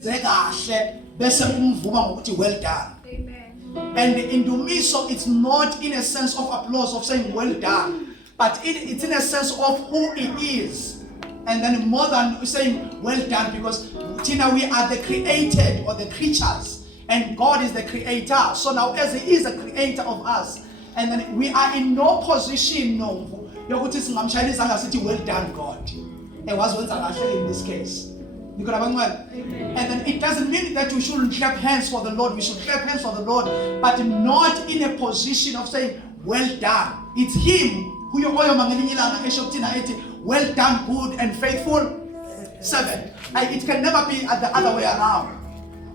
Zekahle bese umvuma ngokuthi well done. Amen. And indumiso, it's not in a sense of applause of saying well done, but it's in a sense of who he is. And then more than saying well done, because Tina, we are the created or the creatures, and God is the creator. So now as he is the creator of us, and then we are in no position no yokuthi singamshayela izandla sithi well done God. It was in this case. And then it doesn't mean that we shouldn't clap hands for the Lord. We should clap hands for the Lord, but not in a position of saying, well done. It's him who you well done, good and faithful servant. It can never be the other way around.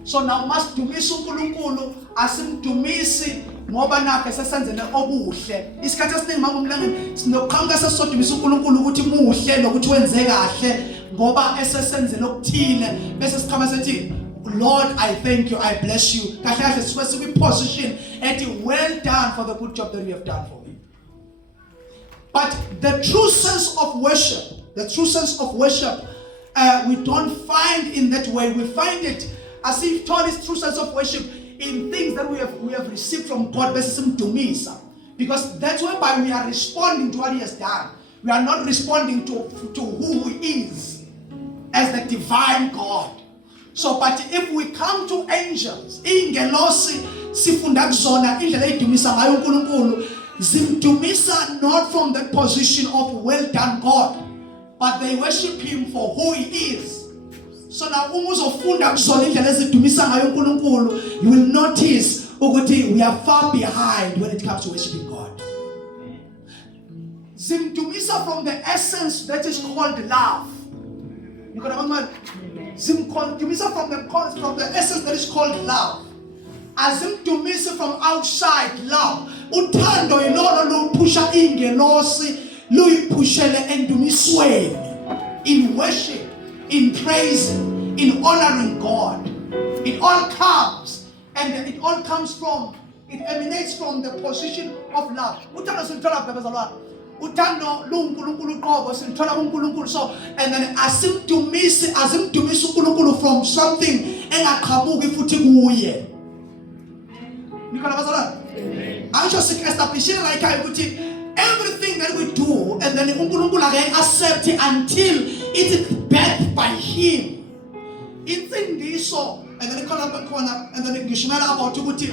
So now must dumisa uNkulunkulu asimdumisi ngoba nakhe sesenzele okuhle. Isikhathi esiningi mama umlangeni sinokukhankasa sodumisa uNkulunkulu ukuthi muhle nokuthi wenze kahle ngoba esesenzele okuthile bese sikhama sethi Lord, I thank you, I bless you. Kahle kahle sibe position ethi well done for the good job that you have done for me. But the true sense of worship, we don't find in that way. We find it as if told is true sense of worship in things that we have received from God, because that's whereby we are responding to what he has done. We are not responding to who he is as the divine God. So, but if we come to angels, ingelosi sifunda kuzona indlela edumisa ngayo uNkulunkulu, zimdumisa not from the position of well done God, but they worship him for who he is. So now umuzofunda kuzona indlela ezidumisa ngayo uNkulunkulu, you will notice ukuthi we are far behind when it comes to worshiping God. Zimdumisa from the essence that is called love. Zimdumisa from the essence that is called love. Azimdumisa from outside love. Uthando yilona luphusha ingelosi luyiphushele endumisweni, in worship, in praising, in honoring God. It all comes, and it all comes from, it emanates from the position of love. Uthando silithola bezalwane. Uthando luNkulunkulu qobo silithola kuNkulunkulu. So and then asimdumisi uNkulunkulu from something engaqhamuki futhi kuye. Nikhona bazalwane? I just establish it like I would everything that we do, and then uNkulunkulu again accept it until it is backed by him. It's in this so, and then corner, and then ngishimela about ukuthi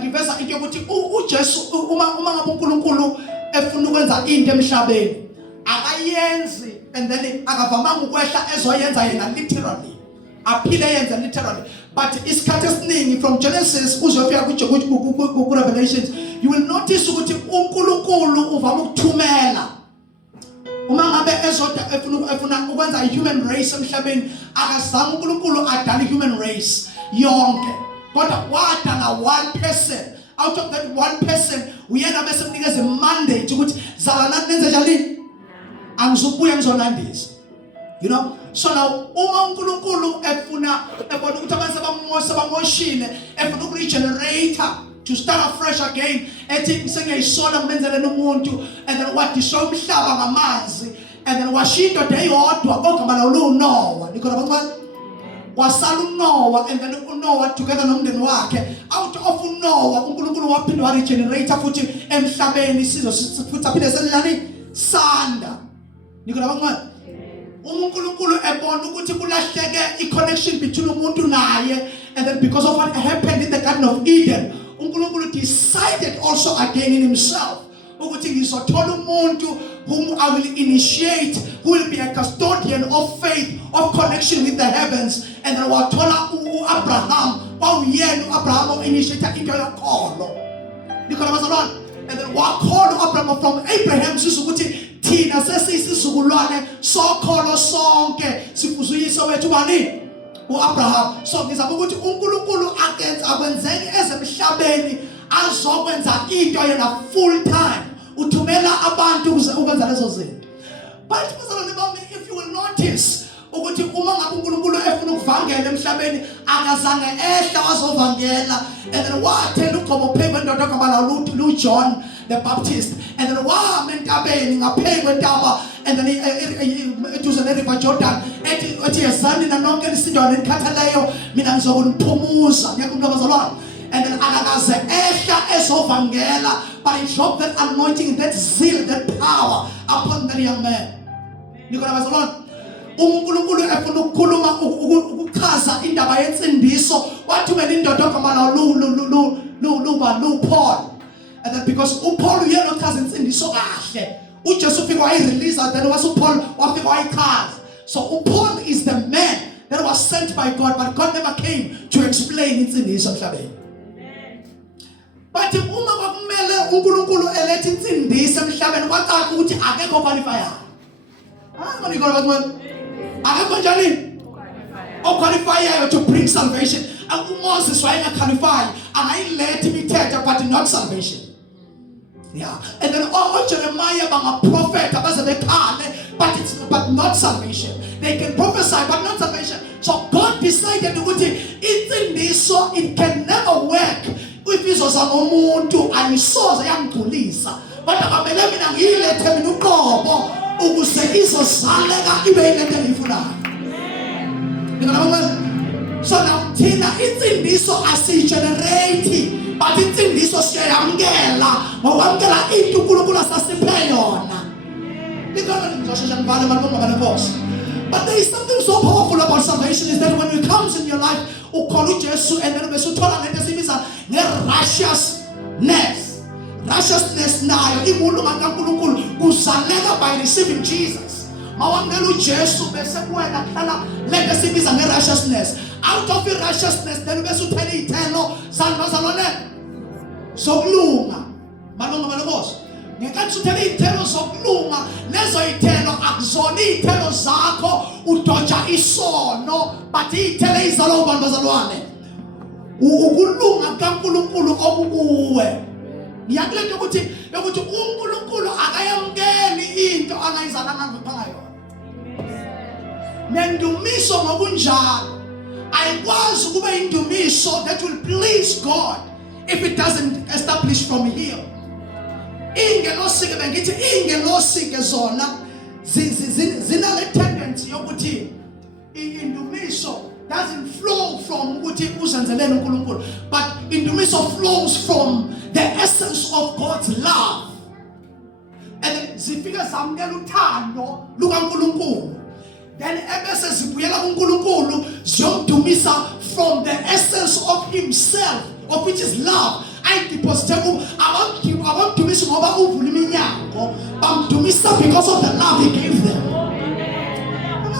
ngiveza into yokuthi uJesu uma ngabe uNkulunkulu efuna ukwenza into emhlabeni akayenzi, and then akavamanga ukwehla ezoyenza yena literally, aphile yenza literally. But isikhathi esiningi from Genesis uzofika ku Revelations, you will notice ukuthi uNkulunkulu uvama ukuthumela uma ngabe ezoda efuna ukwenza human race emhlabeni, akazange uNkulunkulu adala human race yonke, kodwa wadala one person. Out of that one person uyena bese mnikeze mandate ukuthi zalana nenze njani angizubuya ngizonandisa. You know, so now uma uNkulunkulu efuna ebona ukuthi abantu sebamoshile, efuna ukuregenerate to start afresh again, ethi sengiyayisola ngimenzele nomuntu, and then what destroy umhlaba ngamanzi, and then washinda deyodwa ogama lawo Noah. Nikhona abantu wasala uNoah, and then uNoah together nomndeni wakhe. Out of uNoah uNkulunkulu waphinde waregenerate futhi emhlabeni sizwe futhi aphinde selani sanda. Nikhona abantu uNkulunkulu ebona ukuthi kulahleke i-connection between umuntu naye, and then because of what happened in the Garden of Eden, uNkulunkulu decided also again in himself ukuthi ngizothola umuntu whom I will initiate, who will be a custodian of faith, of connection with the heavens. And then wathola uAbraham, wawuyena uAbraham initiate into yokholo. Nikhona bazalwane? And then wakholo uAbraham from Abraham ukuthi thina sesiyisizukulwane sokholo sonke sifuzuyise wethu bani uAbraham. So ngizama ukuthi uNkulunkulu akwenzeki ezemhlabeni azokwenza into yena full time, uthumela abantu ukwenza lezo zinto. But bazalwane bami, if you will notice ukuthi uma ngabe uNkulunkulu efuna ukuvangela emhlabeni akazange ehla wazovangela, and then wathela uGobo phekwe indoda kwabala John the Baptist, and then wama entabeni ngaphekwe entaba, and then it was a river Jordan ethi yazani nanonke isidwane enikhatheleyo ngizokuniphumuza ngiyakhuluma bazalwane. And then akakaze ehla ezovangela, but he dropped that anointing, that zeal, that power upon that young man. Nikhona bazalwane. uNkulunkulu efuna ukukhuluma ukuchaza indaba yensindiso, wathi wena indoda ogama lu Paul. And then because uPaul uyena ochaza insindiso kahle, uJesu ufika wayirelease, then uPaul wafika wayichaza. So uPaul is the man that was sent by God, but God never came to explain insindiso emhlabeni. But uma kwakumele uNkulunkulu elethe insindiso emhlabeni, kwacaca ukuthi akekho qualifier. Ngani ngikho abantu akekho njani qualifier to bring salvation. Moses wayengaqualify, angayilethe imithetho but not salvation. Yeah. And then Jeremiah banga prophet abaze bekhale, but not salvation. They can prophesy but not salvation. So God decided ukuthi insindiso it can never work if izoza ngomuntu ayisoze yangigculisa, but akamele mina ngiyilethe mina uqobo ukuze izozaleka ibe yilento engiyifunayo. So now thina insindiso asiyigenerate, but insindiso siyayamkela ngokwamkela into uNkulunkulu asasiphe yona. But there is something so powerful about salvation, is that when it comes in your life, ukhona uJesu and then besuthola lento esibiza nge-righteousness. Righteousness nayo ikulunga kaNkulunkulu kuzaleka by receiving Jesus. Mawamkela uJesu bese kuwena kuhlala lento esibiza nge-righteousness. Out of the righteousness then bese uthela iy'thelo bazalwane zokulunga. Malunga ngenkathi uthela iy'thelo zokulunga, lezo y'thelo akuzona iy'thelo zakho udonja isono, but iy'thelo ey'zalwa ubantu bazalwane ukulunga kaNkulunkulu okukuwe. Ngiyakule ukuthi uNkulunkulu akayamkeli into angayizalanga ngapha yona. Nendumiso ngokunjalo ayikwazi ukuba indumiso that will please God if it doesn't establish from here. Ingelosike bengithi ingelosike zona zinale tendency yokuthi indumiso doesn't flow from ukuthi uzenzelele uNkulunkulu, but indumiso flows from the essence of God's love. And zifika zamkela uthando lukaNkulunkulu, then ebese zibuyela kuNkulunkulu ziyomdumisa from the essence of himself, of which is love. I deposit abamdumisa ngoba uvula iminyango, bamdumisa because of the love he gave them. So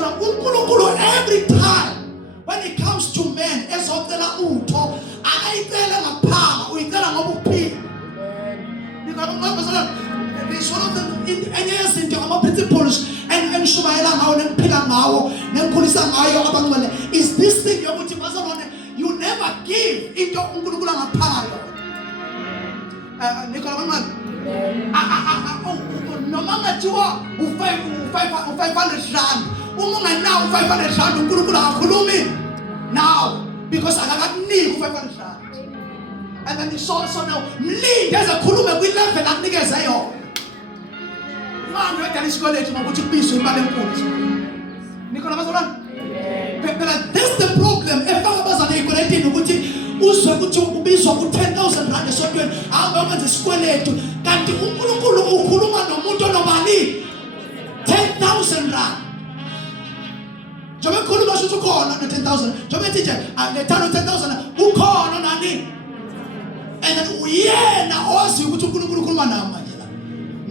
now uNkulunkulu every time when it comes to men ezocela utho akayicela ngaphanga, uyicela ngoba uphila. It's one of the enye ama-principles engishumayela ngawo nengiphila ngawo nengikhulisa ngayo abangcwele is this thing yokuthi bazalwane, you never give into uNkulunkulu angaphayo. Nikola mangani noma ngathiwa u500 rand, uma unganawo u500 rand uNkulunkulu akakhulumi now because akakakuniki u500 rand. And then so now mlinde ezekhulume kwi-level akunikeze yona. Manje wedala isikweletu ngokuthi kubizwe imali enkulu. Nikhona bazalwane? Phela that's the problem. Efaka abazane ey'kweletini ukuthi uzwe ukuthi ubizwa ku10,000 rand esontweni ahambe akwenze isikweletu, kanti uNkulunkulu ukhuluma nomuntu onobani 10,000 rand. Njengoba ekhuluma ukuthi ukhona no10,000, njengoba ethi nje lethana 10,000 ukhona nani. And then uyena owazi ukuthi uNkulunkulu ukhuluma nawe manje la.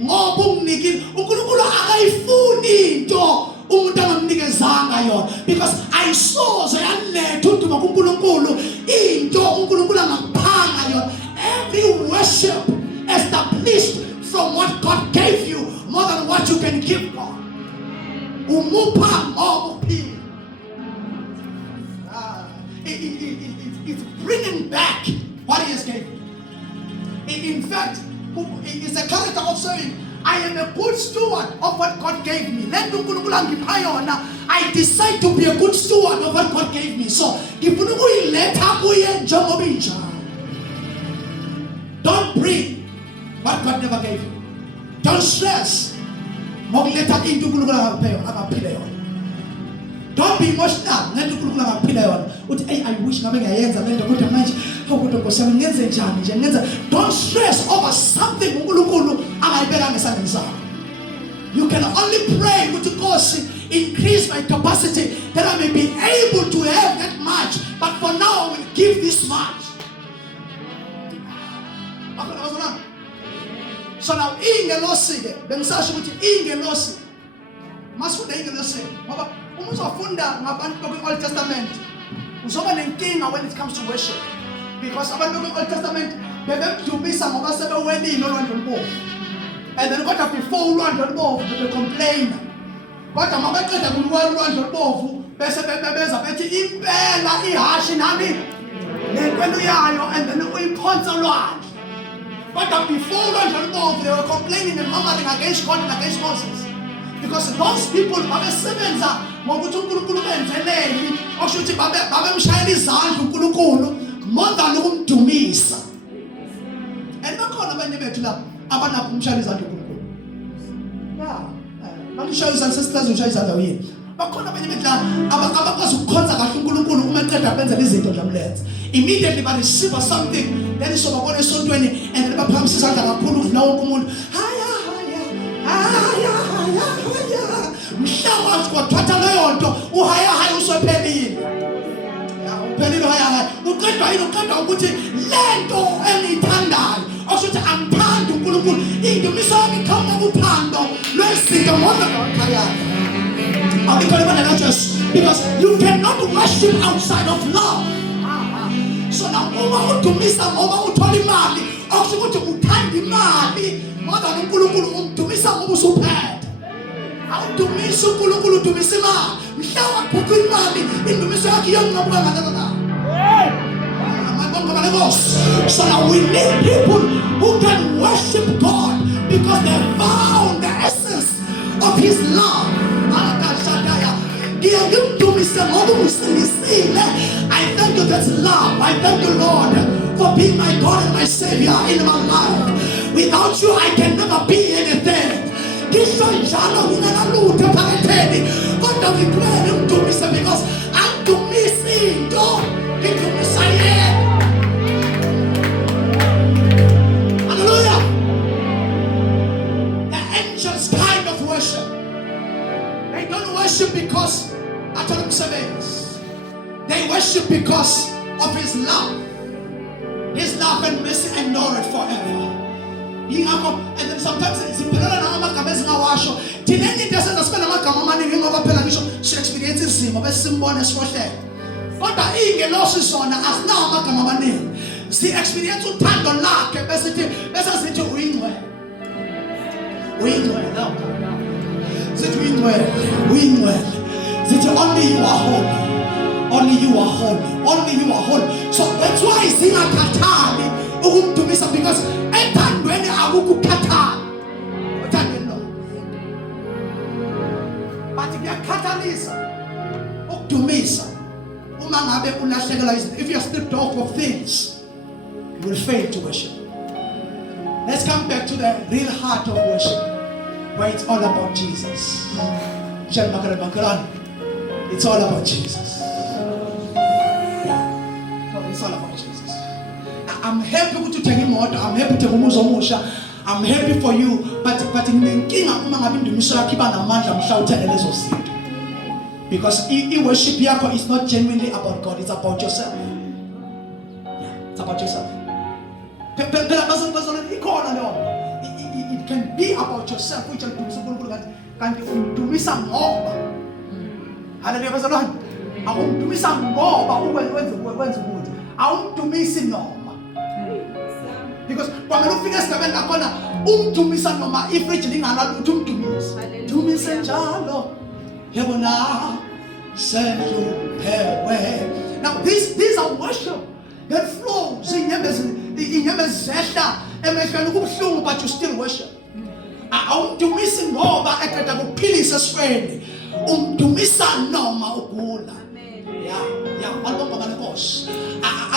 Ngoba unginikile uNkulunkulu akayifuni into umuntu angamnikezanga yona, because ayisoze yaletha uduma kuNkulunkulu into uNkulunkulu angakuphanga yona. Every worship established from what God gave you more than what you can give God. Umupha ngoba uphila. It's bringing back what he has given. In fact, it's a character of saying, I am a good steward of what God gave me. I decide to be a good steward of what God gave me. So, don't bring what God never gave you. Don't stress. Don't be emotional. Ngento uNkulunkulu angaphila yona. Uthi hey, I wish ngabe ngiyayenza lento kodwa manje kodwa Nkosi yami ngenze njani nje ngenza. Don't stress over something uNkulunkulu angayibeka ngesandleni sakho. You can only pray with Nkosi, increase my capacity that I may be able to have that much. But for now I will give this much. So now ingelosi ke bengisasho ukuthi ingelosi masifunda ingelosi ngoba uma uzofunda ngabantu bokwe-Old Testament uzoba nenkinga when it comes to worship, because abantu bokwe-Old Testament bebedumisa ngoba sebewelile olwandle olubovu, and then kodwa before ulwandle olubovu bebecomplaina, kodwa mabaqeda kulwela ulwandle olubovu bese bebeza bethi impela ihashi nami nenkwelo yayo, and then uyiphonsa ulwandle. But before they were complaining and murmuring against God and against Moses, because those people babesebenza ngokuthi uNkulunkulu benzeleni, okushuthi babemshayela izandla uNkulunkulu more than ukumdumisa. And bakhona abanye bethu la abanakho umshayela izandla uNkulunkulu. Bamshayela izandla sesizwe izandla uyini. Bakhona abanye bethu la abakwazi ukukhonza kahle uNkulunkulu uma eqeda benza izinto njamlenze. Immediately they receive something. Then is over esontweni and then baphamisa isandla kakhulu ukudla wonke umuntu. Haya mhlawa kwathatha leyo nto uhaya usophelile. Uphelile haya uqedwa yini uqedwa ukuthi lento engiyithandayo okusho angithanda uNkulunkulu indumiso yami ikhamba kuthando lwezinto ngoba khaya. Because you cannot worship outside of love. So now uma udumisa ngoba uthola imali okusho ukuthi uthanda imali more than uNkulunkulu, umdumisa ngoba usuphethe. Awudumisa uNkulunkulu, udumisa imali. Mhlawa khupha imali indumiso yakhe iyonqabuka ngalana. So now we need people who can worship God because they found the essence of His love. I thank you, that's love. I thank you, Lord, for being my God and my Savior in my life. Without you, I can never be anything. Because I'm to missing. Hallelujah. The angels kind of worship. They don't worship because they worship because of His love. His love and mercy endure forever. And then sometimes it's she experiences him. But the experience of Tando Lake, only you are holy. Only you are holy. Only you are holy. So that's why I sing a katani. Because every when I will katani. But if you are catalisa, if you are stripped off of things, you will fail to worship. Let's come back to the real heart of worship, where it's all about Jesus. It's all about Jesus. Yeah. It's all about Jesus. I'm happy to take him out. I'm happy to take I'm happy for you. But in the king of because worship is not genuinely about God, it's about yourself. Yeah, it's about yourself. It can be about yourself, which can do some more. Hallelujah. I want to miss some more, but when's the good? I want to miss it no. Because when I figure to miss some more, if reaching another to miss a child, heaven send you away. Now these are worship that flows in your but you still worship. I want to miss it more, but I can't kill his friend. To miss a normal ukula.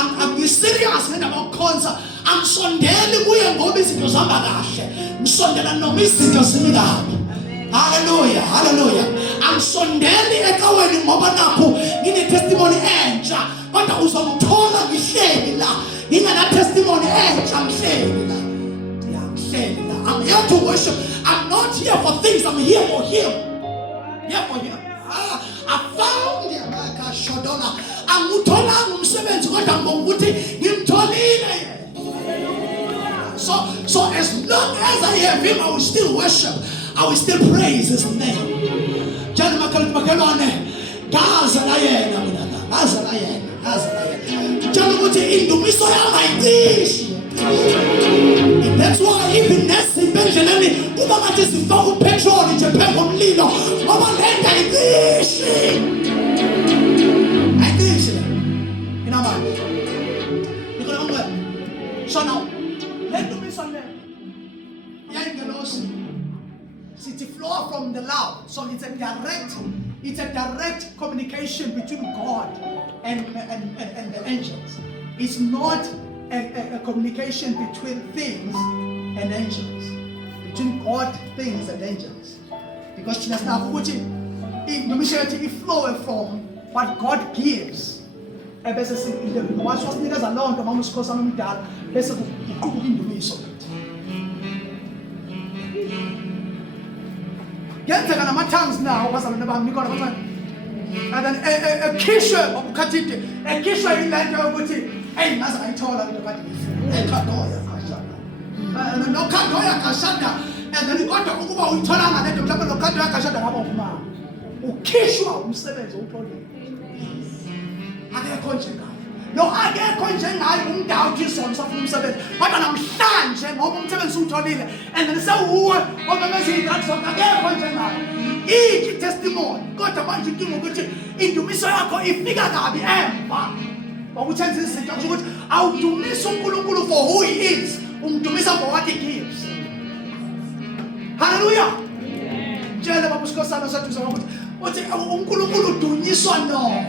I'm serious about concert. I'm sondeli kuye ngoba izinto zihamba kahle. Msondela noma izinto zimikabi. Hallelujah, hallelujah. Angisondeli ecaweni ngoba nakho ngine testimony entsha kodwa uzomthola ngihleli la. Ngina testimony entsha ngihleli la. I'm here to worship. I'm not here for things. I'm here for Him. Here for Him. I found Him. Angutholanga umsebenzi kodwa ngokuthi ngimtholile. So as long as I have Him, I will still worship. I will still praise His name. Jana makalwane gaza la yena mina gaza la yena. Jana ukuthi indumiso yami ayidishi. That's why even nesi benjeleni kuba ngathi sifaka upetrol nje phezu komlilo ngoba lento ayidishi. Ina manje. Ngikho ngombe. So now lento misonle yangelosi sithi flow from the loud. So it's a direct communication between God and the angels. It's not a communication between things and angels, between God, things and angels, because she does not put it in the mission to flow from what God gives. And basically, once was niggas alone, the mama's cause I'm dad, basically, in the mission. Get taken my tongues now, was I'm about me going to and then a kisha of Katiti, a kisha in that with it. Hey, as I told her, and then no Katoya Kashaka, and then you got to Uba Utana and then you got to Katoya Kashaka of Ma. Who Kishua, who said it, who told you. I get conscious. No, I get conscious. I won't doubt you some from seven, but I'm standing and home seven suit on it, and then so who of the message that's what I get conscious. Each testimony got a bunch of things into Missako if figure out the end. But we tend to say, I'll do miss Unkulu for who he is, to miss for what he gives. Hallelujah. Jana Babusko Sana said to someone, what's it? Unkulu do you so no?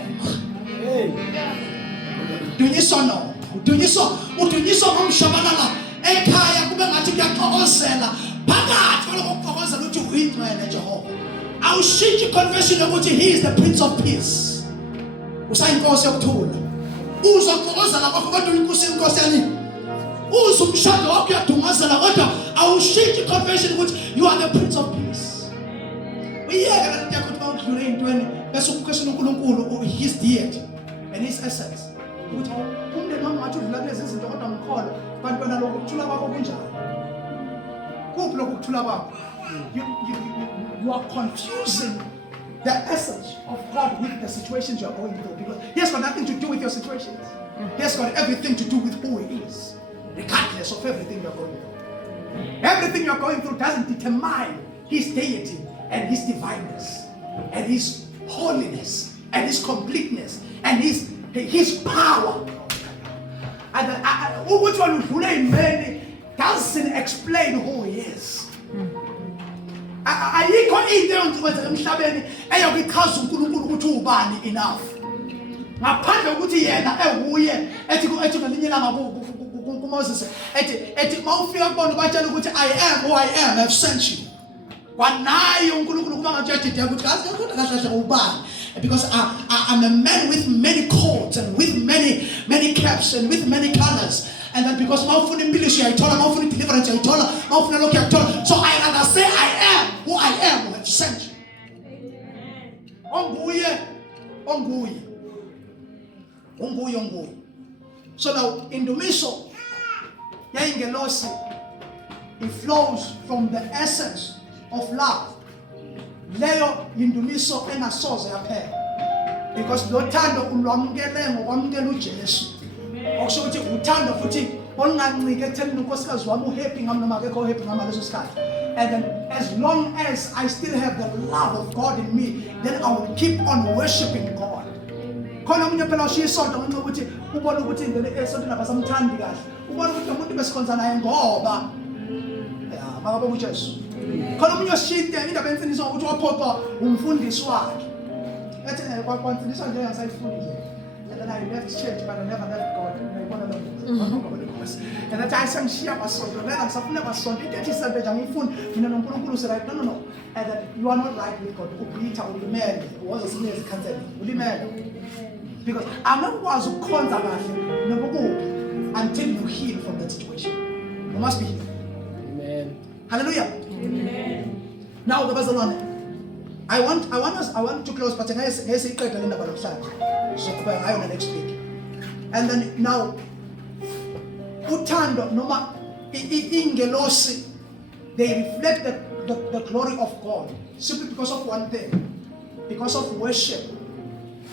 Do you so no? Do you so? What do you so from Shabanana? Ekaya Kubangatika Kosela, Pagat, follow up to eat my Jehovah. I will shake your confession of what He is the Prince of Peace. Usain Kosa told. Uso Kosa la Bakoto Kusin Kosani. Uso Shadow up here to Masala. I will shake your confession which you are the Prince of Peace. We hear that that's a question of His deity and His essence. Which whom the Mama to Lagos is the autumn call, but when I look to Lava, you are confusing the essence of God with the situations you are going through, because He has got nothing to do with your situations. He has got everything to do with who He is, regardless of everything you are going through. Everything you are going through doesn't determine His deity and His divineness and His holiness and His completeness and His power. And which one doesn't explain who He is. Ayikho into enziwenza emhlabeni eyokukhaza uNkulunkulu ukuthi ubani enough. Ngaphandle ukuthi yena ehuye ethi ngelinye ilanga kuMoses ethi mawufika kubona ubatshela ukuthi I am who I am, I've sent you. Kwanayo uNkulunkulu kuba ngathi ukuthi kahle ubani, because I'm a man with many coats and with many caps and with many colors. And then because Maufuni Militia, I told her, Maufuni Deliverance, I told her, Maufuni Loki, I told her. So I rather say I am who I am who have sent you. Onguye. So now in the miso, Yangelosi, it flows from the essence of love. Leo indumiso ena soze yaphe. Because lothando ulwamukele ngokwamukela uJesu. Okusho ukuthi uthando futhi ongancike ekutheni unkosikazi wami uhappy ngami noma akekho happy ngami ngaleso sikhathi. And then as long as I still have the love of God in me, then I will keep on worshiping God. Khona umunye phela ushiya isonto ngenxa ukuthi ubona ukuthi ingene esontweni lapha samthandi kahle. Ubona ukuthi umuntu besikhonza naye ngoba makabe uJesu. Khona umunye oshiya indaba emfundisi ukuthi waphoqa umfundisi wakhe. Ethi kwamfundisa nje engasayifuni nje. And then I left church, but I never left God. And that I sang Shia Masonto, then I'm something about Sonto. That is a bit of phone. You know, no, and that you are not right with God. Ubita will be married. What was the cancer? Will be married. Because I'm not one who contact until you heal from that situation. You must be healed. Amen. Hallelujah. Amen. Now the Barcelona. I want to close, but I say so I want to next week. And then now Utando Noma Ingelosi, they reflect the glory of God simply because of one thing, because of worship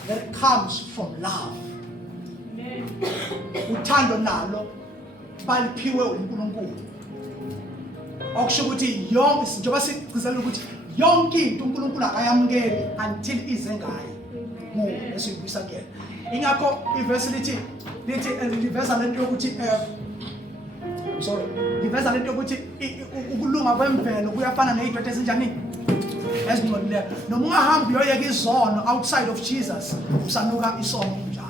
that comes from love. Utando nalo baliphiwe uNkulunkulu. Okusho ukuthi yonke njengoba sigcizela ukuthi yonke into uNkulunkulu akayamukeli until ize ngayo. Esiyibuyisa ke. Ingakho iverse lithi liveza lento yokuthi liveza lento yokuthi ukulunga kwemvelo kuyafana nezitho ezinjani ezingcolileyo. Noma ungahambi uyoyeka izono outside of Jesus usanuka isono njalo.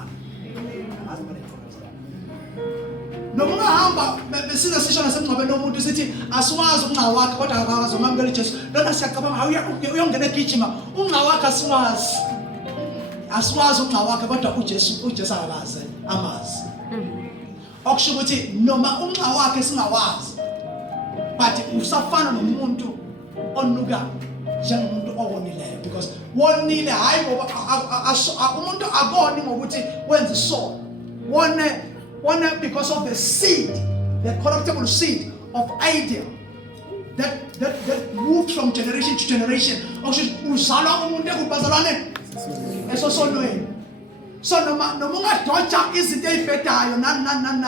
Noma ungahamba besiza sisho nasemngcwabeni womuntu sithi asiwazi unqa wakhe kodwa akawazi umamukela uJesu. Lona siyacabanga uyongena egijima unqa wakhe asiwazi. Asiwazi unqa wakhe kodwa uJesu akakaze amazi. Okusho ukuthi noma unqa wakhe singawazi but usafana nomuntu onuka njengomuntu owonileyo because wonile hayi ngoba umuntu akoni ngokuthi wenza isono. One because of the seed, the corruptible seed of idea that moved from generation to generation. Uzalwa umuntu ekubazalwane esosonweni. So noma ungadoja izinto ezibhedayo nani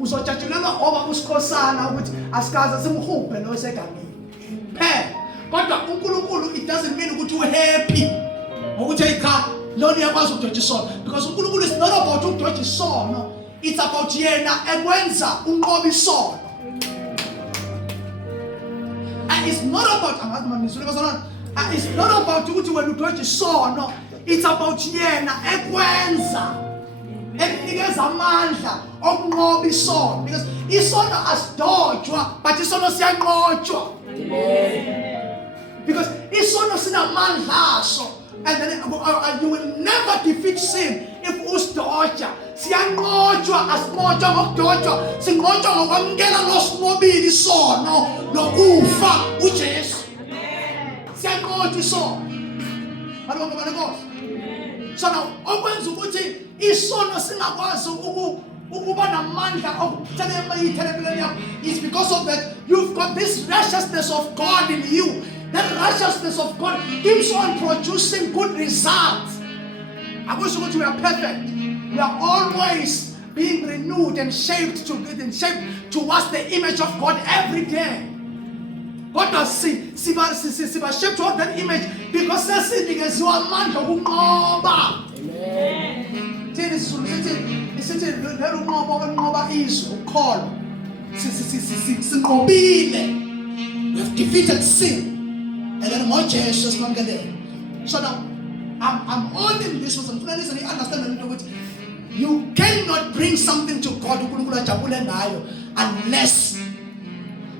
uzojatshulelwa oba usikhosana ukuthi asikaze simhubhe lo esegangeni. Kodwa uNkulunkulu it doesn't mean ukuthi uhappy ngokuthi ayikha lona uyakwazi ukudoja isono because uNkulunkulu is not about ukudoja isono. It's about yena ekwenza unqoba isono. And it's not about it's not about ukuthi wena udoje isono. It's about yena ekwenza ekunikeza amandla okunqoba isono because isono asidojwa but isono siyanqotshwa. Because isono sinamandla aso. And then you will never defeat sin if usidoja. Siyanqotshwa asinqotshwa ngokudojwa sinqotshwa ngokwamukela losinqobile isono nokufa uJesu. Siyanqotshwa isono. Balonke banenkosi. So now okwenza ukuthi isono singakwazi ukuba namandla okuthelela ithelekeleni yakho is because of that you've got this righteousness of God in you. That righteousness of God keeps on producing good results. I wish we are perfect. We are always being renewed and shaped towards the image of God every day. God does see shaped towards that image because that's it because you are man to Amen. We have defeated sin. And then more Jesus not get there. So now I'm holding this was understand that you cannot bring something to God unless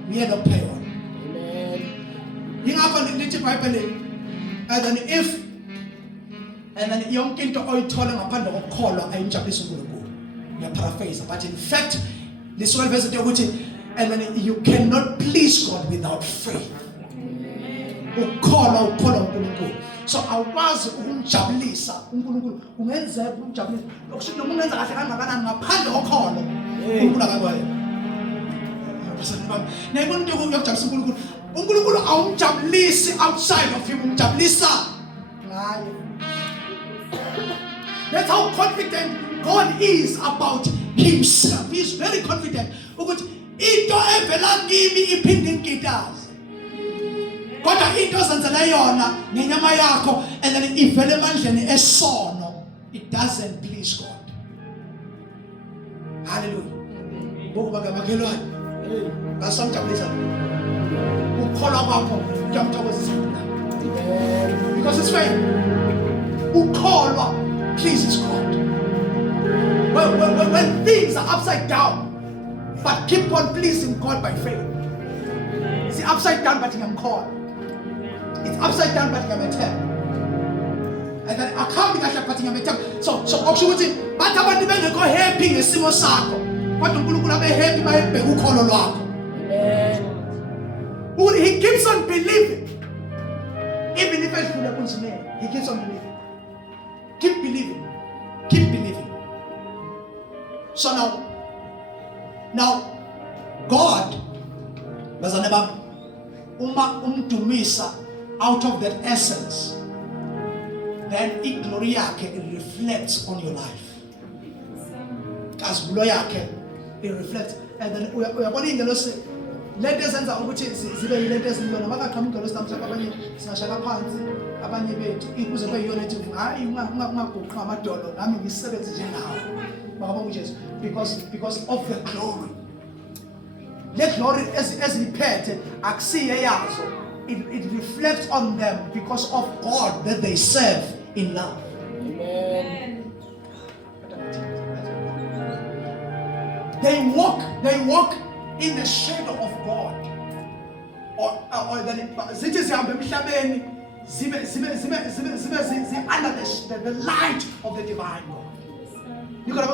we have a prayer. Amen. And then young king to oil telling upon the color and Japanese you paraphrase, but in fact this one verse and then you cannot please God without faith. Ukholwa uNkulunkulu. So awukwazi ukumjabulisa uNkulunkulu. Ungenzeka ukumjabulisa. Lokusho noma ungenza kahle kangakanani ngaphandle kokholo. uNkulunkulu akakwayo. Nayibona into yokujabulisa uNkulunkulu. uNkulunkulu awumjabulisi outside of him, umjabulisa ngaye. That's how confident God is about himself. He is very confident ukuthi into evela kimi iphinde inkitaze. Kodwa into zenzela yona ngenyama yakho and then ivele emandleni esono, it doesn't please God. Hallelujah. Ngokuba ngamakhelwane basamjabulisa ukholwa kwakho kuyamthokozisa because it's faith. Ukholwa pleases God. when things are upside down, but keep on pleasing God by faith. It's upside down, but I'm called. It's upside down, but I'm a tell. And then I can't be that, but I'm a tell. So actually, but I'm not going to go happy in a similar circle. But I'm going to be happy by a who call a he keeps on believing. Even if it's not his name, he keeps on believing. Keep believing. Keep believing. So now, God, umtumisa out of that essence, then it glory it reflects on your life. As glory it reflects, and then we are going to say, let us answer ukuthi zibe letters ngiyona bakaqhamuka ngalo stamhlaba abanye singashaka phansi abanye bethu ikuze kube yona ethi hayi ungaguqa amadolo nami ngisebenze njengawe bakabonga uJesu because of the glory. The glory as liphethe akusiye yazo, it reflects on them because of God that they serve in love. Amen. They walk in the shadow of God, or that zithi zihambe emhlabeni zibe under the light of the divine God. You got to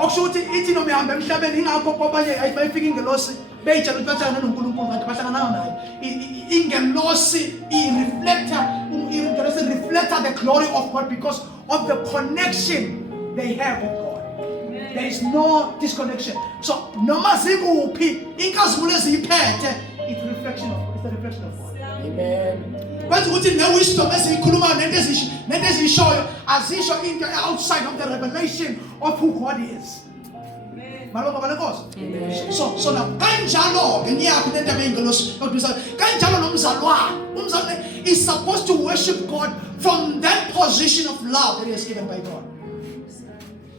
okusho ukuthi ithi noma ihamba emhlabeni ingakho kwabanye ayifika ingelosi beyitshela ukuthi bathana noNkulunkulu kanti bahlangana naye. Ingelosi reflector the glory of God because of the connection they have with God. There is no disconnection. So noma zikuphi inkazimulo eziyiphethe it's the reflection of God. Amen. But ukuthi ne wisdom ezikhuluma nento ezishoyo azisho into outside of the revelation of who God is. Amen. So now kanjalo ngiyaphi nendaba yengelosi kanjalo nomzalwane is supposed to worship God from that position of love that he is given by God.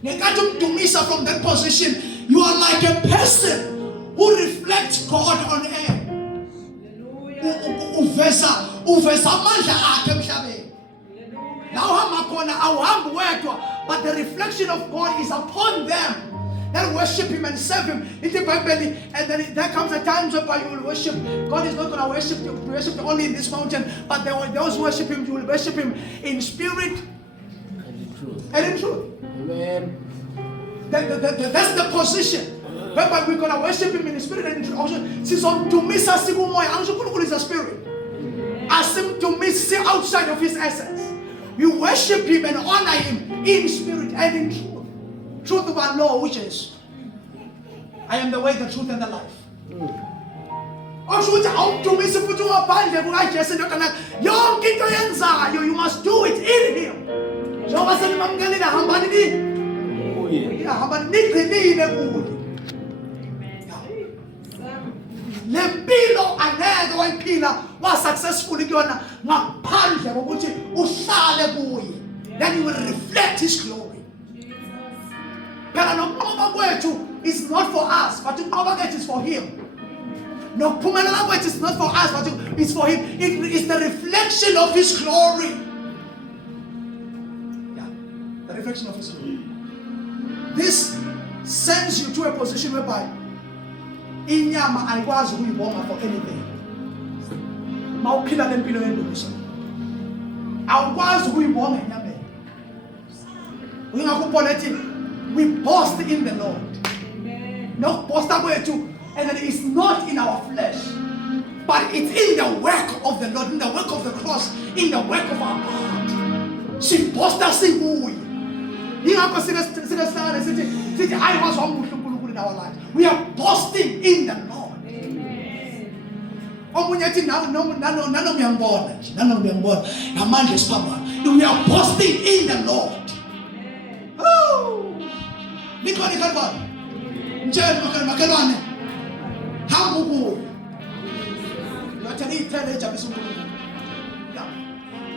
From that position, you are like a person who reflects God on earth. Uveza amandla akhe emhlabeni. Now awuhambi wedwa, but the reflection of God is upon them that worship Him and serve Him in the Bible. And then there comes a time where you will worship. God is not going to worship only in this mountain, but those who worship Him, you will worship Him in spirit and in truth. Amen. That's the position whereby we're going to worship Him in the spirit and in truth. Tumisa sikumoya, Unkulunkulu is a spirit. Asim tumisi outside of His essence. You worship Him and honor Him in spirit and in truth. Truth of our law, which is, I am the way, the truth, and the life. You must do it in Him. Lempilo angeke wayiphila wa successful kuyona ngaphandle kokuthi uhlale kuye, then you will reflect His glory. Phela nokuqoba kwethu is not for us, but uqoba kwethu is for Him. Nokuphumelela kwethu is not for us, but it's for Him. It is the reflection of His glory. Yeah, the reflection of His glory. This sends you to a position whereby inyama ayikwazi ukuyibonga for anything. Mawuphila lempilo yendumiso awukwazi ukuyibonga enyameni. Uyingakho uPaul ethi we boast in the Lord. No boasta kwethu, and then it's not in our flesh, but it's in the work of the Lord, in the work of the cross, in the work of our God. She boasta sikuye. Yingakho sinesana sithi I was uNkulunkulu in our lives. We are boasting in the Lord. Omunye ethi nanomyangibona nje, nanomyangibona ngamandla esiphambana. We are boasting in the Lord. Oh, nikhona ikalibani. Mtshela makelwane. Hamba kuyo. Uyathela ithele ejabisa uNkulunkulu.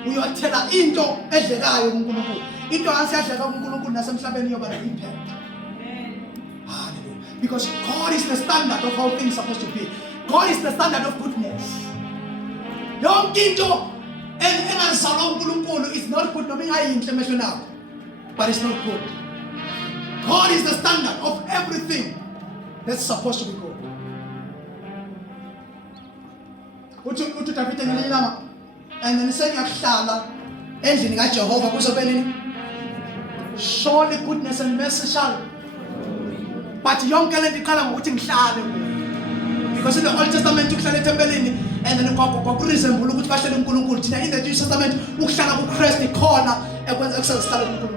Uyathela into edlekayo kuNkulunkulu. Into asiyadleka kuNkulunkulu nasemhlabeni yoba impact. Hallelujah. Because God is the standard of how things are supposed to be. God is the standard of goodness. Yonke into engazalwa uNkulunkulu is not good noma ingayinhle emehlweni akho, but it's not good. God is the standard of everything that's supposed to be good. Uthi David ngelinye ilanga and then sengiyahlala endlini kaJehova kuzobe nini? Surely goodness and mercy shall. But yonke lento iqala ngokuthi ngihlale. Because in the Old Testament ukuhlala etempelini and then kwakuresemble ukuthi bahlele uNkulunkulu. Thina in the New Testament ukuhlala kuChrist ikhona ekwenza ekusihlala uNkulunkulu.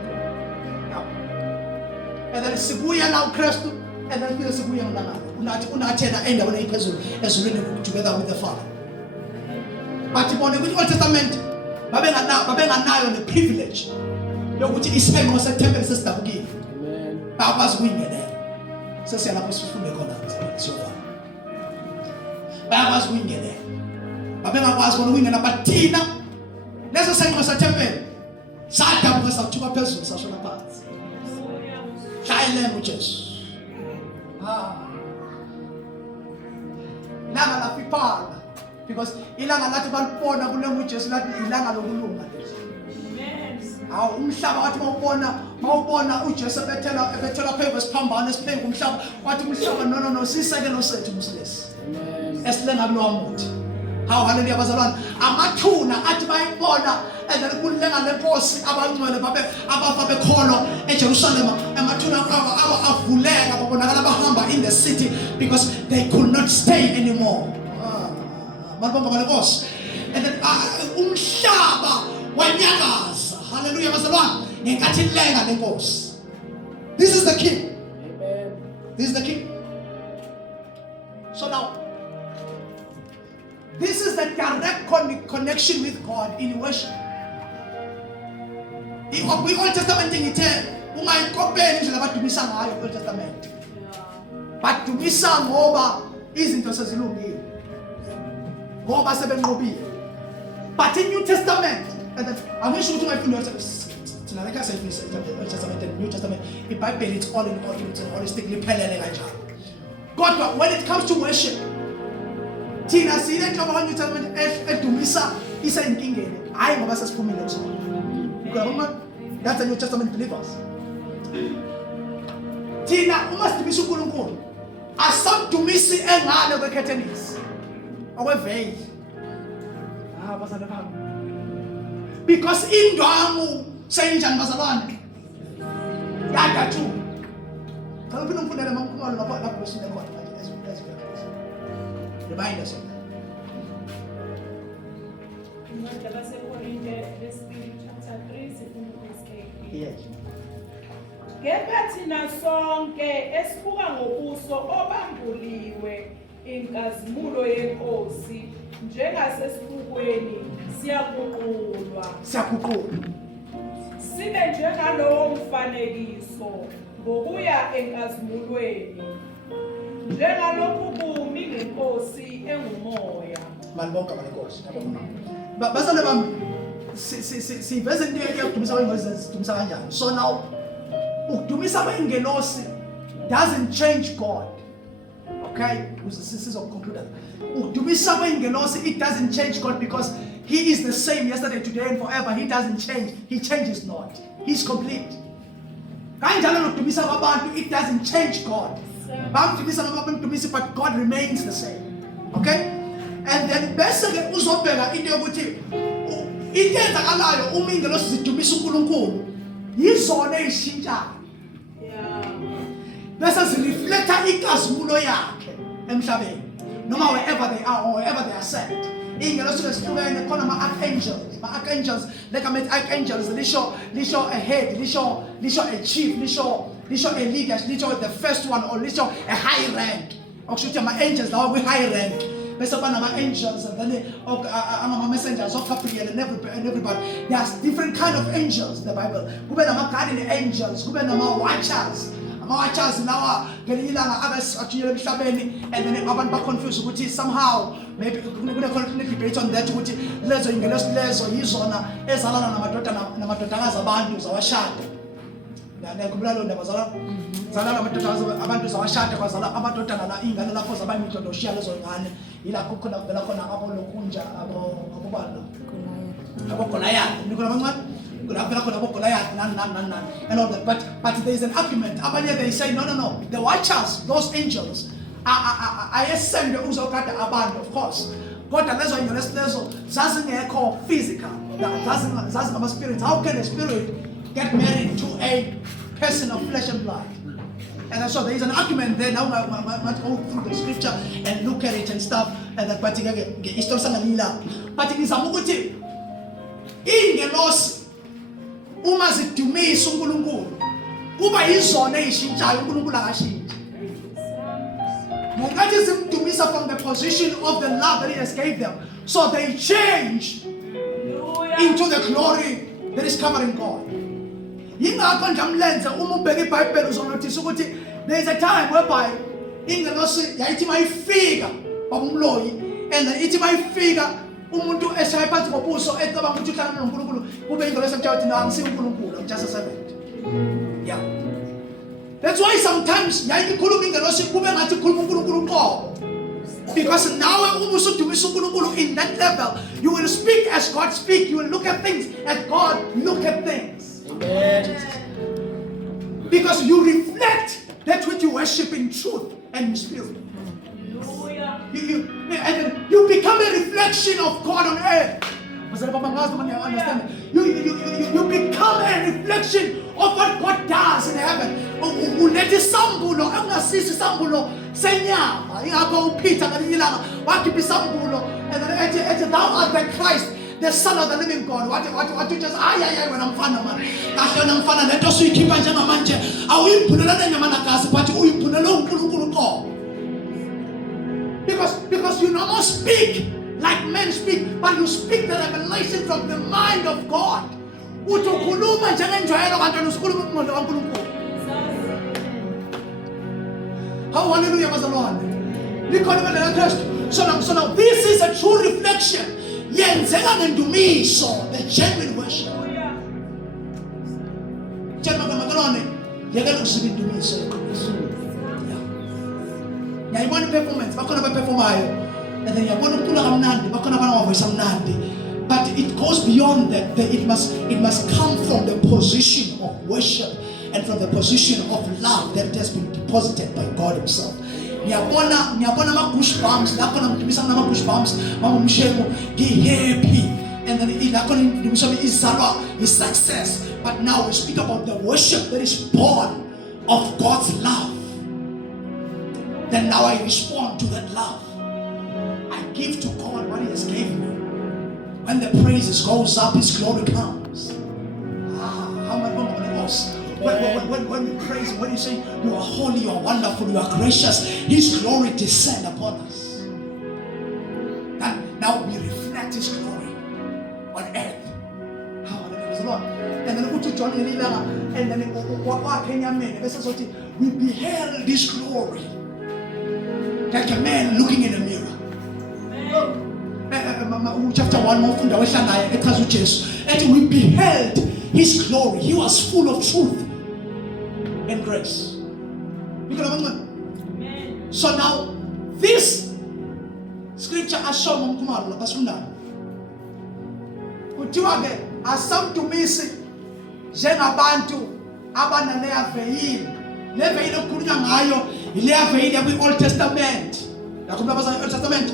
And then sibuya la uChrist and then sibuya ngilangana. Unathena endaweni ephezulu ezulwini together with the Father. But ibone ukuthi Old Testament babenganayo the privilege yokuthi isengo seTemple sesidabukile. Amen. Bakwazi ukuyingenela. Sesiyalapho sifunde khona ngisho. Bayakwazi ukuyingenela. Babengakwazi bona ukuyingena but thina leso sengo seTemple sadabuka sathuka phezulu sashona phansi. Silent uJesu. Langa lapiphala because ilanga lathi balibona kulengu uJesu lathi ilanga lokulunga lesi. Awu umhlaba wathi mawubona uJesu ebethela phezu siphambana esiphengu umhlaba wathi umhlaba no sisekelo sethu musilesi. Esilenga kulowa muthi. Hawu haleluya bazalwane amathuna athi bayibona and then kulenga lenkosi abangcwele abafa bekholwa eJerusalem amathuna avuleka babonakala bahamba in the city because they could not stay anymore. Malibonga lenkosi and then umhlaba wanyakaza. Hallelujah bazalwane ngenkathi lenga lenkosi. This is the king. Amen. This is the king. So now this is the direct connection with God in worship. In Old Testament ngithe ungayikopeli indlela abadumisa ngayo Old Testament. Badumisa ngoba izinto sezilungile. Ngoba sebenqobile. But in New Testament and angisho ukuthi ungayifunda thina like I said in Old Testament and New Testament iBhayibheli it's all in all it's holistically phelele kanjalo. Kodwa when it comes to worship thina sile nhloko ka New Testament edumisa isenkingeni hayi ngoba sesiphumile kusona. Because that's the New Testament believers. Thina uma sidumisa uNkulunkulu asamdumisi engale kwekhethenisi okweveil. Bazalwane bami. Because indwangu senjani bazalwane yadathu xa uphinde umfundele mamkhulu lapho usine khona manje ezivela remind us yes. Kepha thina sonke esibuka ngobuso obambuliwe inkazimulo yenkosi njengasesibukweni siyaguqulwa sibe njengalowo mfanekiso ngokuya enkazimulweni njengalokhu kumi ngenkosi engumoya. Malibonga balenkosi. Bazalwane bami siveze into eyakudumisa kwengezidumisa kanjani. So now ukudumisa kwengelosi doesn't change God. Okay, conclude. Ukudumisa kwengelosi it doesn't change God because He is the same yesterday, today and forever. He doesn't change. He changes not. He's complete. Kanjalo nokudumisa kwabantu it doesn't change God. Bamdumisa noma bamdumisa but God remains the same. Okay? And then bese ke uzobheka into yokuthi into ezakalayo uma ingelosi zidumisa uNkulunkulu yizona ezishintshayo. Bese zireflecta inkazimulo yakhe emhlabeni noma wherever they are or wherever they are sent. Ingelosi esihlukene khona ma-archangels like archangels lisho a head, lisho a chief, lisho a leader, lisho the first one or lisho a high rank. Okusho ukuthi ama-angels lawa kwi-high rank bese banama-angels and then ama-messengers of Gabriel and everybody. There's different kind of angels in the Bible. Kube nama-guardian angels, kube nama-watchers. Ama-watchers lawa ngelinye ilanga abasathunyelwa emhlabeni and then abantu ba-confuse ukuthi somehow maybe kune debate on that ukuthi lezo ingelosi lezo yizona ezalana namadodakazi abantu zawashada. Nakubula lo ndaba zalana abantu zawashada kwazala amadodana la ingane lapho zabayimidlo doshiya lezo ngane yilapho khona vela khona abolokunja abobala abakhona yana nikho abancane and all that. But there is an argument. Abanye they say no. The watchers, those angels, I ascend the uzokata aband, of course. God lezo lezo zazingekho physical. Zazing about spirit. How can a spirit get married to a person of flesh and blood? And so there is an argument there. Now I might go through the scripture and look at it and stuff. And that particular history sangalila. But it is amukuti. Ingelosi uma zidumisa uNkulunkulu kuba yizona ezishintshayo uNkulunkulu akashintsha. Ngathi zimdumisa from the position of the love that he has gave them. So they change into the glory that is covering God. Yingakho njamlenze uma ubheka iBhayibheli uzonothisa ukuthi there is a time whereby ingelosi yayithi mayifika babumloyi and ithi mayifika umuntu eshaya phansi ngobuso ecabanga ukuthi uhlala noNkulunkulu kube ingelosi emtshela ukuthi angisiyo uNkulunkulu, I'm just a servant. Yeah. That's why sometimes yayikhuluma ingelosi kube ngathi khuluma uNkulunkulu qobo. Because now uma usudumisa uNkulunkulu in that level, you will speak as God speaks. You will look at things as God look at things. Amen. Because you reflect that which you worship in truth and in spirit. You become a reflection of God on earth. You become a reflection of what God does in heaven. Ulethe isambulo angasisi isambulo senyama ingakho uPeter ngalilanga wakhipha isambulo and then thou art the Christ, the Son of the living God. What you just wena mfana man kahle wena mfana lento suyikhipha njengamanje awuyimphunela nenyama nagazi but uyimphunela uNkulunkulu qo. Because you no more speak like men speak, but you speak the revelation from the mind of God. Uthi ukhuluma njengenjwayelo kanti usikhuluma umoya kaNkulunkulu. How hallelujah bazalwane. Likhona ibandla laKristu. So now this is a true reflection. Yenzeka ngendumiso, the genuine worship. Tshela makalwane, yekela usibe indumiso. Yayibona performance, bakhona abaperformayo. And then yabona ukucula kamnandi, bakhona abanamavoice amnandi. But it goes beyond that. It must come from the position of worship and from the position of love that has been deposited by God Himself. Ngiyabona ama-goosebumps, lakho namdumisa nama-goosebumps, mama Mshego, happy. And then lakho namdumisa izalwa, his success. But now we speak about the worship that is born of God's love. Then now I respond to that love. I give to God what He has given me. When the praises goes up, His glory comes. How am I going to boss? When we praise Him, when you say you are holy, you are wonderful, you are gracious, His glory descend upon us. And now we reflect His glory on earth. How was the Lord? And then we to John and then we beheld this glory like a man looking in a mirror. Chapter 1 and we beheld His glory. He was full of truth and grace. So now this scripture asho ngomkhumalo lapha kuthiwa ke asamdumisi njengabantu abanaleya veyili. Le veyili okukhulunywa ngayo ileya veyili yakwi-Old Testament. Yakho lapha e-Old Testament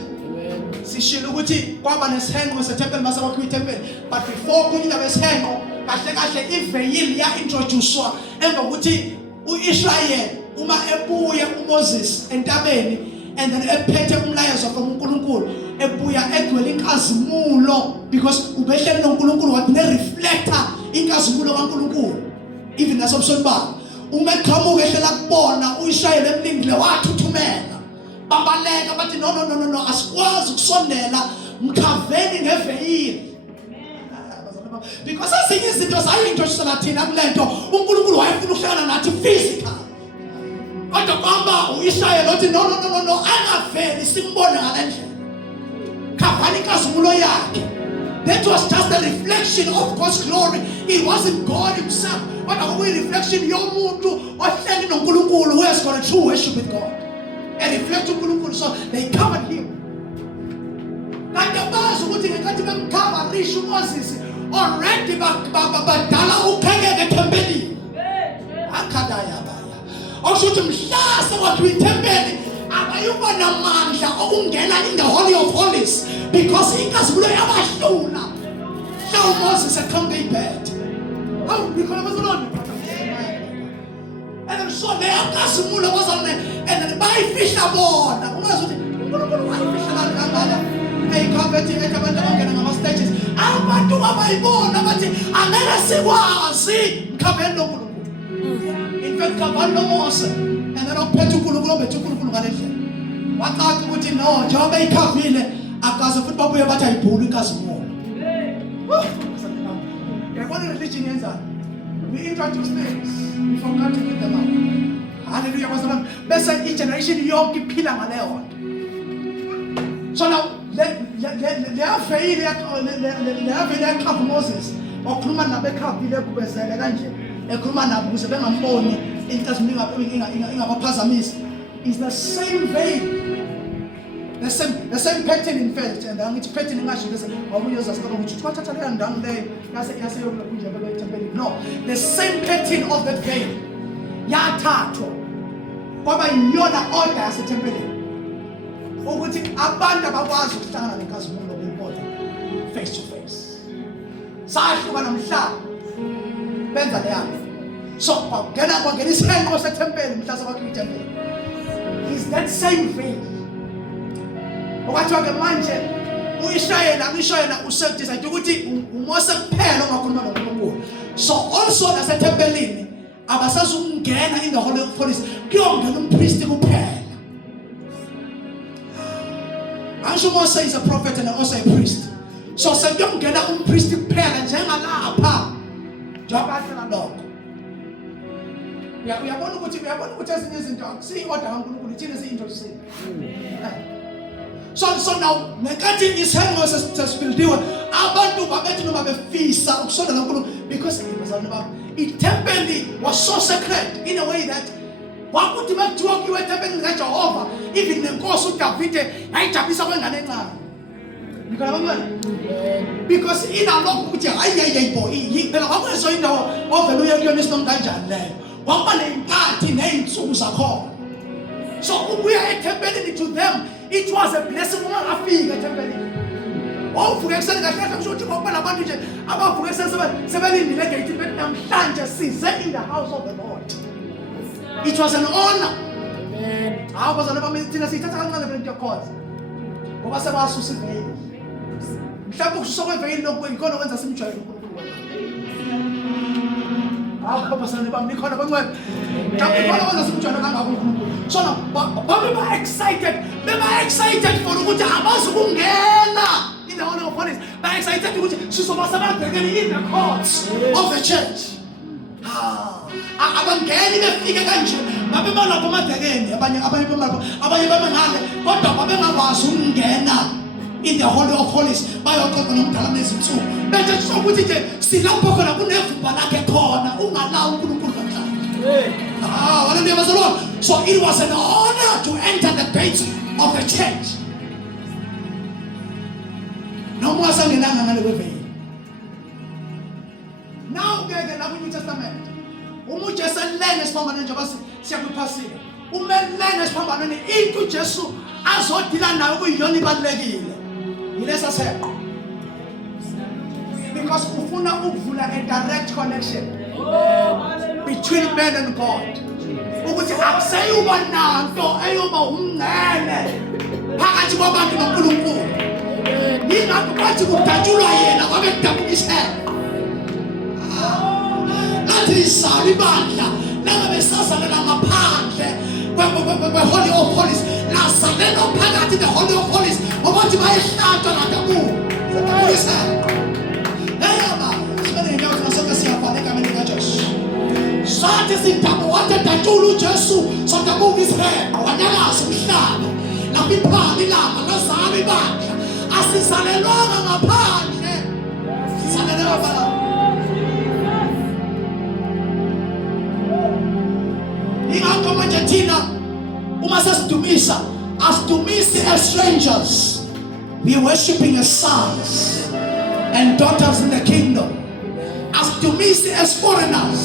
sishilo ukuthi kwaba nesihenqo sethempeli masakho kwithempeli, but before kunyika besihenqo kahle iveyili ya-introducewa emva ukuthi u-Israyeli uma ebuya uMoses entabeni and then ephethe umlayezo from uNkulunkulu ebuya egcwele inkazimulo because ubehleli noNkulunkulu wathi ne-reflector inkazimulo kaNkulunkulu even nasobusweni bakhe. Uma eqhamuka ehlela kubona u-Israyeli emlindile wathuthumela babaleka bathi no asikwazi ukusondela mkhaveni ngeveyili. Because ezinye izinto zayintoshela thina kulento uNkulunkulu wayefuna ukuhlangana nathi physical. Kodwa kwamba uIsrael othi no angaveli simbone ngalendlela. Khavani inkazimulo yakhe. That was just a reflection of God's glory. It wasn't God Himself. But a reflection yomuntu ohleli noNkulunkulu who has got a true worship with God. A reflection of uNkulunkulu, so they covered Him. Kanti abazi ukuthi ngenkathi bemkhava risho uMoses already badala ukhengeke ethempelini. Akadaya baya. Awusho mhlase wakhe ithempeli akayuba namandla okungena in the Holy of Holies because inkazimulo yabahlula. How Moses had come to bed. How because was alone. And then so the inkazimulo was on there and then by fish aboard. Stages. Abantu abayibona bathi angeke sikwazi mkhabelo uNkulunkulu. In fact kabalo Mose and then ophethe uNkulunkulu obethe uNkulunkulu ngalendlela. Wacaca ukuthi no njengoba ikhavile akaze futhi babuye bathi ayibhulu inkazimulo. Yabona religion yenzani? We introduce things we forgot to put them out. Hallelujah bazalwane. Bese igeneration yonke iphila ngaleyo nto. So now le yakha Moses okhuluma nabekhavile kubezele kanje ekhuluma nabo ukuze bengamboni inkazimulo ingabaphazamisa is the same vein, the same pattern in fact, and angithi pattern ngasho bese wabuyoza sikaba ukuthi wathatha leyo ndawo leyo yase yokunje bebethempeli. No, the same pattern of that vein yathathwa kwaba yiyona order yasethempelini ukuthi abantu abakwazi ukuhlangana nenkazimulo beyibona face to face. Sahluka namhlanje benza leyo. So kwangena isenqo sethempeli mhla sabakho ithempeli. Is that same vein. Okathiwa ke manje uIsrayeli usedecide ukuthi uMose kuphela ongakhuluma noNkulunkulu. So also nasethempelini abasazungena in the Holy of Holies kuyongena umpristi kuphela. Ansho Mose is a prophet and also a priest. So sekuyongena umpristi kuphela njengalapha. Njengoba lokho. Uyabona ukuthi ezinye izinto akusiyi-order kaNkulunkulu ithina siyi-introduce. So now ngenkathi isenqo sesibildiwe abantu babethi noma befisa ukusondela kuNkulunkulu because ithempeli was so sacred in a way that wakuthi bekuthiwa kuyiwe ethempelini kaJehova even nenkosi uDavide yayijabulisa kwengane encane. Because inalokho ukuthi hayibo phela kwakuleso indawo ovela uye kuyona isinomntu kanjani leyo waba ney'nkathi ney'nsuku zakhona. So ukuya ethempelini to them it was a blessing uma ngafika ethempelini. Wawuvuka ekuseni kahle kahle kusho ukuthi ngoba labantu nje abavuka ekuseni sebelindile egate bethi namhlanje size in the house of the Lord. It was an honor. Amen. Hawu bazalwane bami thina siyithatha kancane le nto yokhoza. Ngoba sebasusa iveyili. Mhlawumbe ukususa kweveyili lokho ikona okwenza simjwayele uNkulunkulu wena. Hawu bazalwane bami ikhona kwencwadi. Mhlawumbe ikona okwenza simjwayele kangaka uNkulunkulu. So now baba excited for ukuthi abazukungena in the Holy of Holies. Ba excited ukuthi sizobasabangena in the courts of the church. Abangeni befike kanje babe balapho amadekeni abanye bamangale kodwa babengakwazi ukungena in the Holy of Holies bayoxoxa nomdala nezinsuku bethe sokuthi nje silapho khona kunevumba lakhe khona ungalawo uNkulunkulu namhlanje. Hallelujah bazalwane. So it was an honor to enter the gates of the church. Noma sangenanga ngale kweveli. Now ke la New Testament umujesu elele esiphambano njengoba siyakuphasika umelele esiphambanweni into uJesu azodila nayo kuyiyona ibalekile yilesa seqo because ufuna ukuvula a direct connection between man and God ukuthi akuseyuba nanto eyoba umngene phakathi kwabantu noNkulunkulu. Yingakho kwathi kudatshulwa yena kwabe kudabukisela izalo ibandla langabe sazalela ngaphandle kwe-Holy of Holies lazalela phakathi the Holy of Holies ngobathi bayehlatshwa ngadabuko sonke siyafana egameni likaJesu. Sathi sidabu wathi datshula uJesu sodabuka Israyeli wanyakaza umhlaba lapho iphanga ilanga lazala ibandla asizalelwanga ngaphandle sizalelwa ngaphandle. Ingakho manje thina uma sesidumisa asidumisi as strangers, we are worshiping as sons and daughters in the kingdom. As Dumisi, as foreigners,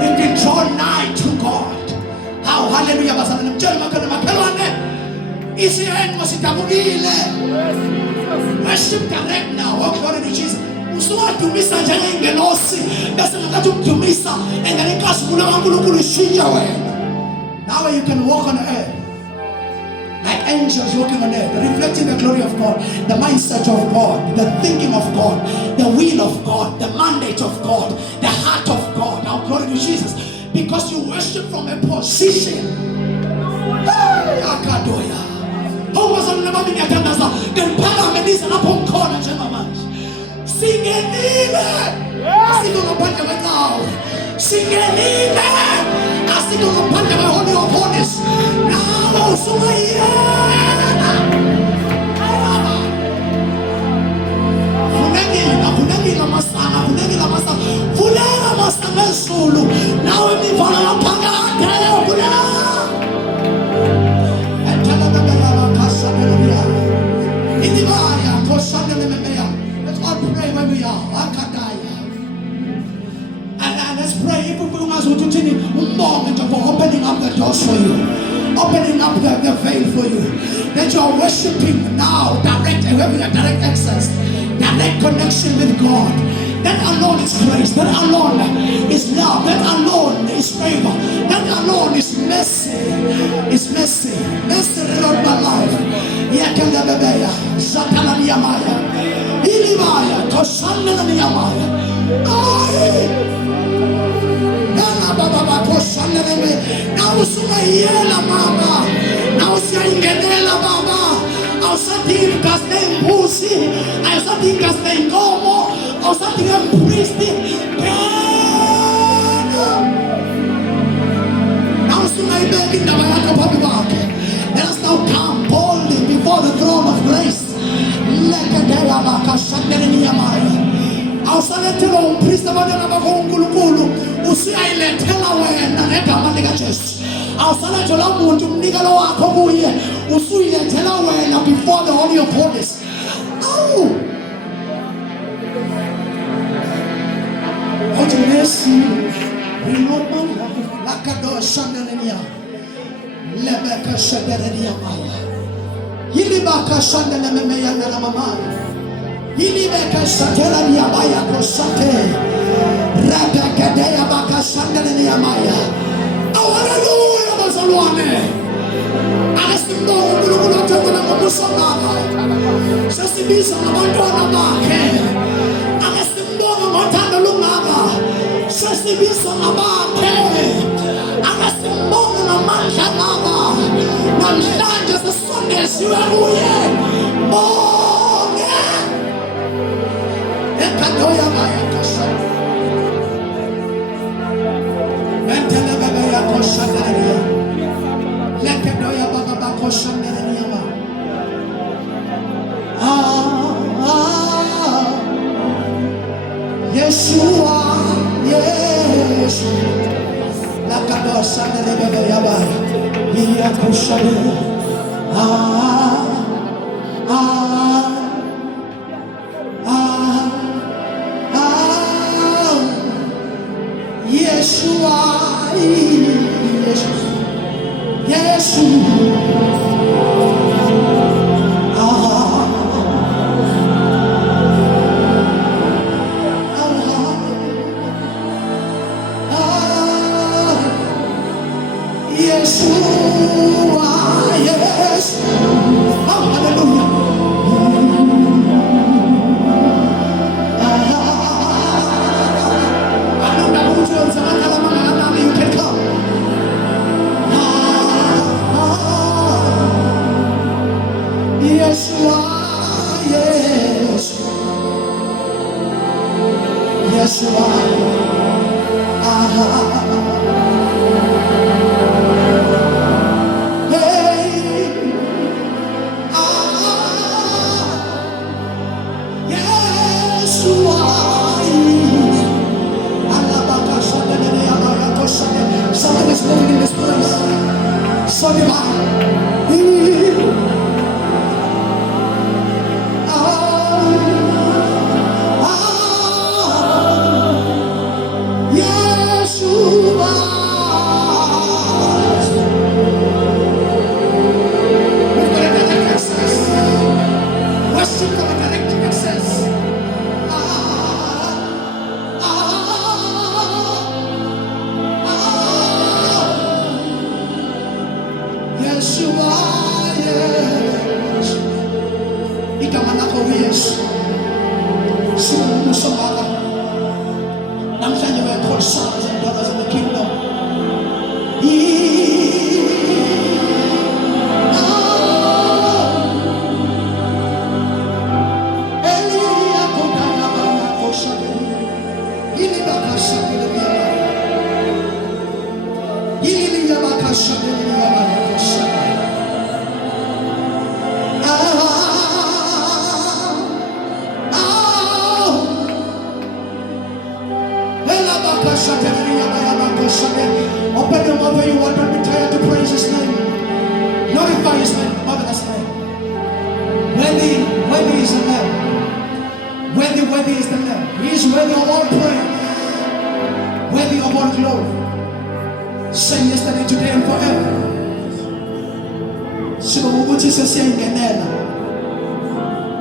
we can draw nigh to God. How hallelujah bazalwane mtshele makhona makhelwane isihenqo sidabukile. Worship direct now. Oh glory to Jesus. Usuwadumisa njengengelosi bese ngathi ukudumisa engane inkazimulo kaNkulunkulu ishintsha wena. Now you can walk on earth like angels walking on earth, reflecting the glory of God, the mindset of God, the thinking of God, the will of God, the mandate of God, the heart of God. Now glory to Jesus. Because you worship from a position. Hey, akadoya. How was on the baby atandaza? Then paramedics and upon corner manje. Singenile. Asiko ngaphandle kwecawe. Singenile. Asiko ngaphandle kwe Holy of Holies. Nawe usungayena. Funekile masana. Vulela masana ezulu. Nawe mivala yaphakade vulela. Let's all pray where we are. And let's pray. If we for opening up the doors for you, opening up the veil for you, that you are worshiping now, having a direct access, direct connection with God. That alone is grace. That alone is love. That alone is favor. That alone is mercy. Is mercy. Mercy around my life. Yakalabeya, Satana Niyamaya, Ilimaya, Toshana Niyamaya. Ay, Nana Baba Toshana Neme. Now Sumayela Mama. Now Siangenela Baba. Ao satin kastem pusi. Ao satin kastem como. Ao satin priesti. Now Sumay begging the Mayaka Pabibake. Let us now come boldly before the throne of grace. Awusalethela umpristi abantwana bakho uNkulunkulu usiyayilethela wena ngegama lika Jesu. Awusalethela umuntu umnikelo wakho kuye usuyilethela wena before the Holy of Holies. Oh, what mercy, remote my life. Lakado shandelenia, lebeka shadelenia maya. Yilibaka shandelemea na mama. Yilibeka shadelenia maya kosate. Rebeka deya baka shandelemea maya. Hallelujah, bazalwane. Asimbo uNkulunkulu athanda ngomusangana. Sesibiza abantwana bakhe. Akasimbonga ngothando lungaka. Sesibiza abakhe. Akasimbonga ngamandla ngaka. Namhlanje sisondezwe kuye. Bonke. Ekadoya maya kosana. Mentele bebe ya kosana. Lekedoya baba bakosana niyama. Yeshua, Yeshua. Lakadosana bebe ya baba. Iya kosana. Yeshua, Open your mouth where you want. Don't be tired to praise His name. Glorify His name. Marvelous name. Worthy is the Lamb. Worthy is the Lamb. He is worthy of all praise. Worthy of all glory. Same yesterday, today, and forever.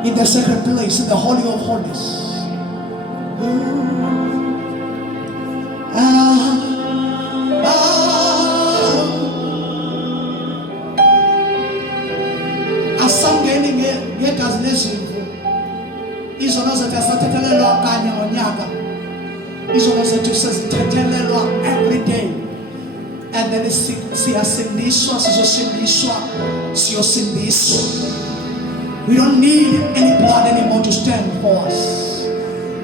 In the sacred place, in the Holy of Holies. Asangeni ngegazi lezimvu. Izona zethu asathethelelwa kanye ngonyaka. Izona zethu sezithethelelwa every day. And then siyasindiswa, siyosindiswa. We don't need any blood anymore to stand for us,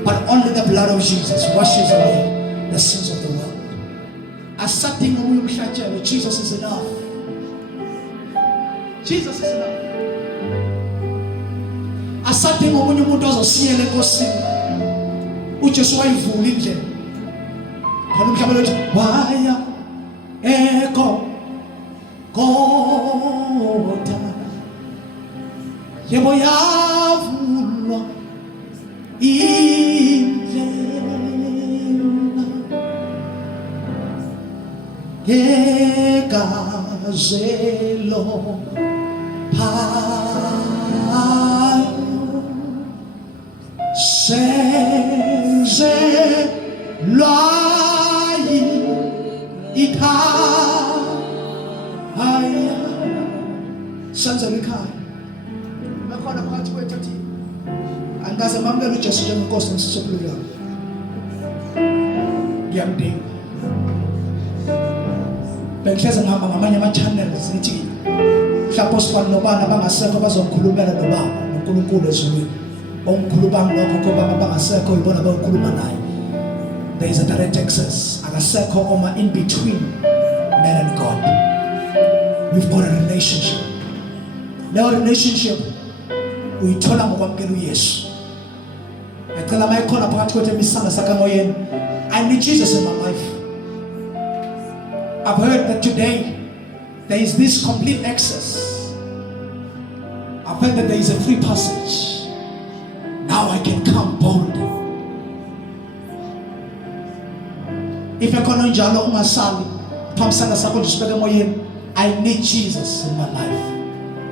but only the blood of Jesus washes away the sins of the world. Jesus is enough. Jesus is enough. Asathi ngomunye umuntu ozosiyela enkosini uJesu wayivula indlela khona umhlaba uthi waya Golgotha yebo yavulwa indlela ngegazelo senzelwa ikhaya senzelwa ikhaya bakhona phakathi kwethu athi angikaze mamukela uJesu njengenkosi nesisophulo yami ngiyamdinga bengihleze ngihamba ngamanye ama-channels ngithi mhlawumbe osifana nobani abangasekho bazomkhulumela nobaba noNkulunkulu ezulwini ongikhuluma ngakho kobaba abangasekho yibona abakhuluma naye. There is a direct access. Akasekho oma in between man and God. We've got a relationship. Now relationship uyithola ngokwamukela uYesu. Ngicela mayikhona phakathi kwethu emisana sakamoyeni. I need Jesus in my life. I've heard that today there is this complete access. I've heard that there is a free passage. Now I can come boldly. If I can't njalo ungasali, phamsana sakho nje sibeke emoyeni, I need Jesus in my life.